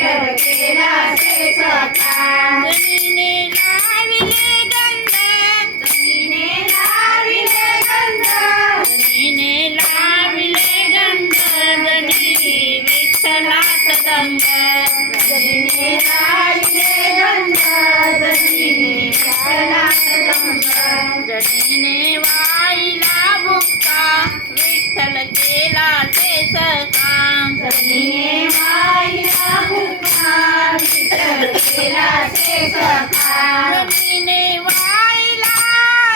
विठ्ठल केला से सखा जनीने लाविले गंध लाविले लाविले विठ्ठलात लाविले वाईला बुक्का विठ्ठल केला ते सकाम. जमीने जनीने वाईला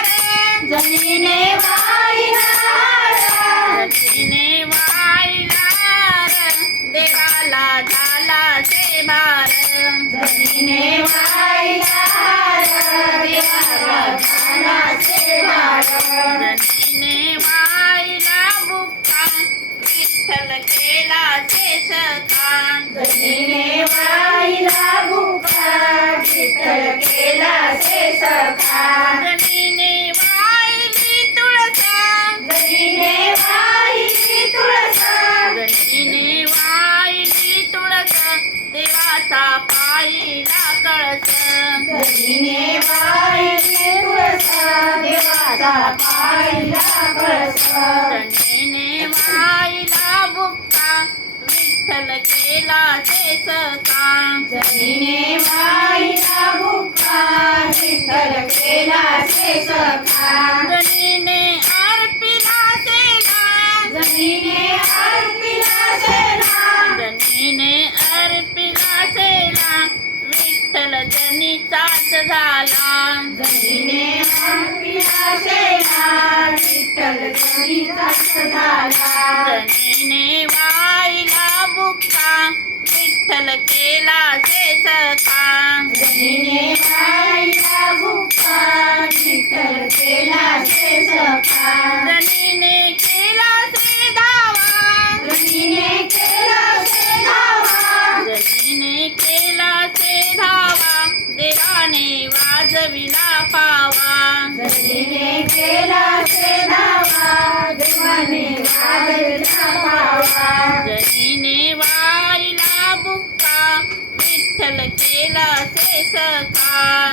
रे. जमीने वाईला जनीने वाईला रे. देवाला झाला से भार जमीने वाईला देवाला झाला से भार जनीने वाईला बुक्का विठ्ठल केला ते सकाम जमीने जनीने वाईला बुक्का. विठ्ठल केला ते सकाम जमीने वाईला जनीने अर्पिला सेना जनीने अर्पिला सेला विठ्ठल जनीचाच झाला. जमीने अर्पिला सेना विठ्ठल जनीचा झाला. जनीने वाईला बुक्का विठ्ठल केला से सखा जमीने वाईला केला से केला धावा जमीने केला से धावा जनीने केला से धावा देवाने वाजविला पावा जमीने केला से धावा देवाने वाजविला पावा जनीने वाईला बुक्का. विठ्ठल केला से सखा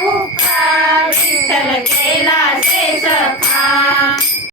भुका विठ्ठल केला से सखा.